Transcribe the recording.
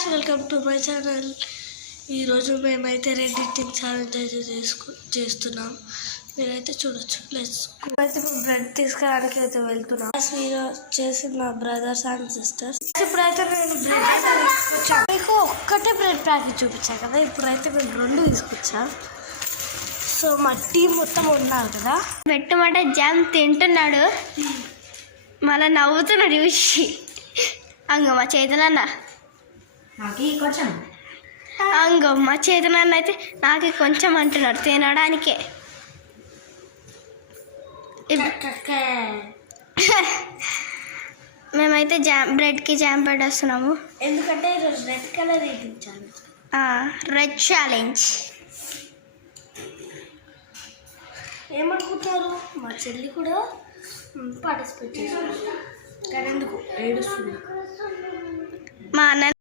Guys, welcome to my channel. ఈరోజు మేమైతే red eating challenge అయితే చేస్తున్నాం. మీరైతే చూడొచ్చు. అయితే బ్రెడ్ తీసుకురావడానికి అయితే వెళ్తున్నాం. మీరు వచ్చేసి మా బ్రదర్స్ అండ్ సిస్టర్స్. ఇప్పుడైతే నేను బ్రెడ్ తీసుకొచ్చాను. మీకు ఒక్కటే బ్రెడ్ ప్యాకెట్ చూపించాను కదా, ఇప్పుడైతే మేము 2 తీసుకొచ్చాం. సో మా టీం మొత్తం ఉన్నారు కదా. పెట్టమంటే జామ్ తింటున్నాడు, మళ్ళీ నవ్వుతున్నాడు చూసి. అంగ మా చేతనన్న కొంచెం అంగో మా చేతనన్న అయితే నాకు కొంచెం అంటున్నాడు తినడానికే. మేమైతే బ్రెడ్కి జామ్ పెట్టేస్తున్నాము, ఎందుకంటే ఈరోజు రెడ్ కలర్ వేయించాను. Red challenge. ఏమనుకుంటారు, మా చెల్లి కూడా పార్టిసిపేట్ చేస్తారు కానీ ఎందుకు ఏడుస్తుంది. మా అన్న